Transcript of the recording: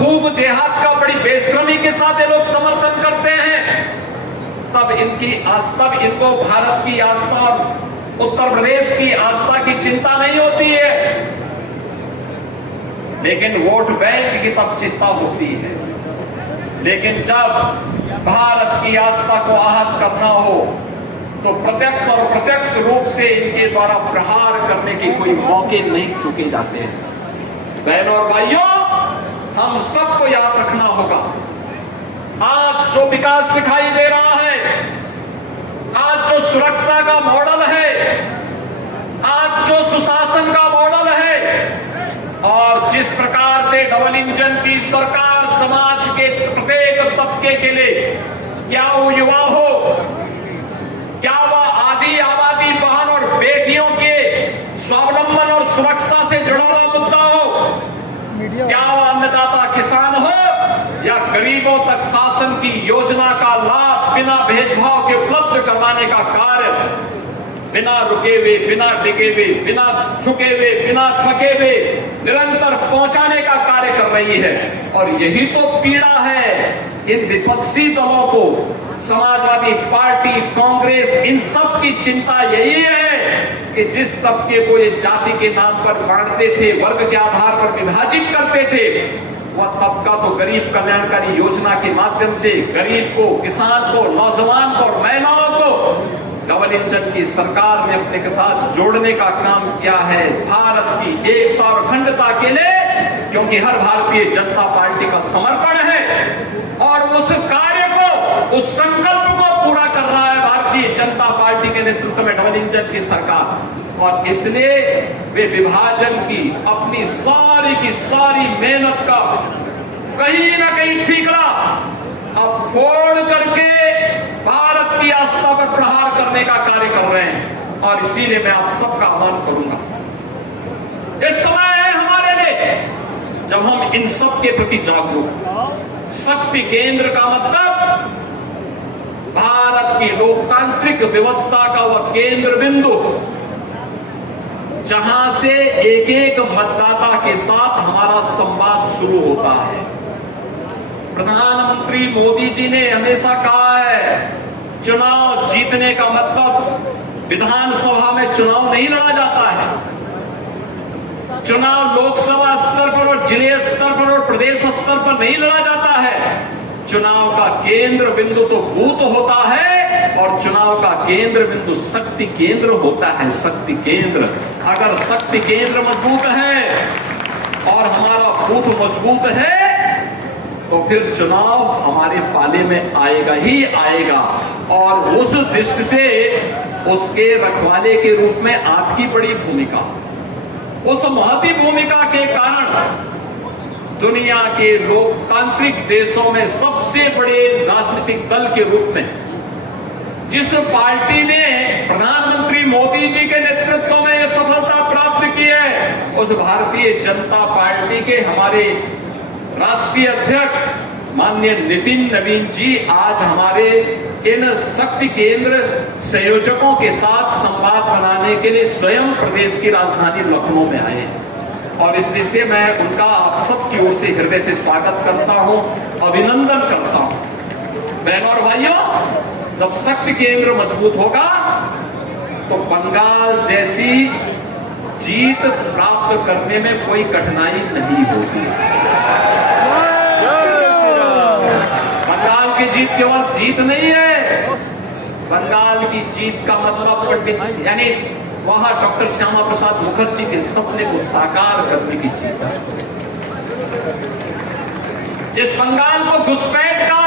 खूब जिहाद का बड़ी बेशर्मी के साथ ये लोग समर्थन करते हैं, तब इनको भारत की आस्था और उत्तर प्रदेश की आस्था की चिंता नहीं होती है, लेकिन वोट बैंक की तब चिंता होती है। लेकिन जब भारत की आस्था को आहत करना हो तो प्रत्यक्ष और प्रत्यक्ष रूप से इनके द्वारा प्रहार करने के कोई मौके नहीं चुके जाते हैं। बहनों और भाइयों, हम सबको याद रखना होगा, आज जो विकास दिखाई दे रहा है, आज जो सुरक्षा का मॉडल है, आज जो सुशासन का मॉडल है, और जिस प्रकार से डबल इंजन की सरकार समाज के प्रत्येक तबके के लिए, क्या वो युवा हो, क्या वह आदि आबादी बहन और बेटियों के स्वावलंबन और सुरक्षा से जुड़ा हुआ मुद्दा हो, क्या वह अन्नदाता किसान हो या गरीबों तक शासन की योजना का लाभ बिना भेदभाव के उपलब्ध करवाने का कार्य बिना रुके हुए, बिना टिके हुए, बिना झुके हुए, बिना थके हुए निरंतर पहुंचाने का कार्य कर रही है। और यही तो पीड़ा है इन विपक्षी दलों को, समाजवादी पार्टी, कांग्रेस, इन सब की चिंता यही है कि जिस तबके को ये जाति के नाम पर बांटते थे, वर्ग के आधार पर विभाजित करते थे, वह तबका तो गरीब कल्याणकारी योजना के माध्यम से गरीब को, किसान को, नौजवान को और महिलाओं को डबल इंजन की सरकार ने अपने के साथ जोड़ने का काम किया है, भारत की एकता और अखंडता के लिए, क्योंकि हर भारतीय जनता पार्टी का समर्पण है और उस कार्य को, उस संकल्प को पूरा कर रहा है भारतीय जनता पार्टी के नेतृत्व में डबल इंजन की सरकार। और इसलिए वे विभाजन की अपनी सारी की सारी मेहनत का कहीं ना कहीं ठीकरा अब फोड़ करके भारत की आस्था पर प्रहार करने का कार्य कर रहे हैं। और इसीलिए मैं आप सबका आह्वान करूंगा, इस समय है हमारे लिए जब हम इन सब के प्रति जागरूक। शक्ति केंद्र का मतलब भारत की लोकतांत्रिक व्यवस्था का वह केंद्र बिंदु जहां से एक एक मतदाता के साथ हमारा संवाद शुरू होता है। प्रधानमंत्री मोदी जी ने हमेशा कहा है, चुनाव जीतने का मतलब विधानसभा में चुनाव नहीं लड़ा जाता है, चुनाव लोकसभा स्तर पर और जिले स्तर पर और प्रदेश स्तर पर नहीं लड़ा जाता है। चुनाव का केंद्र बिंदु तो बूथ होता है और चुनाव का केंद्र बिंदु शक्ति केंद्र होता है। शक्ति केंद्र, अगर शक्ति केंद्र मजबूत है और हमारा बूथ मजबूत है तो फिर चुनाव हमारे पाले में आएगा ही आएगा। और उस दृष्टि से उसके रखवाले के रूप में आपकी बड़ी भूमिका, उस महती भूमिका के कारण दुनिया के लोकतांत्रिक देशों में सबसे बड़े राजनीतिक दल के रूप में जिस पार्टी ने प्रधानमंत्री मोदी जी के नेतृत्व में यह सफलता प्राप्त की है, उस भारतीय जनता पार्टी के हमारे राष्ट्रीय अध्यक्ष माननीय नितिन नवीन जी आज हमारे इन शक्ति केंद्र संयोजकों के साथ संवाद बनाने के लिए स्वयं प्रदेश की राजधानी लखनऊ में आए और इस दृष्टि मैं उनका आप सबकी ओर से हृदय से स्वागत करता हूं, अभिनंदन करता हूं। बहनों और भाइयों, जब शक्ति केंद्र मजबूत होगा तो बंगाल जैसी जीत प्राप्त करने में कोई कठिनाई नहीं होगी। बंगाल की जीत केवल जीत नहीं है, बंगाल की जीत का मतलब यानी वहां डॉक्टर श्यामा प्रसाद मुखर्जी के सपने को साकार करने की जीत है। इस बंगाल को घुसपैठ का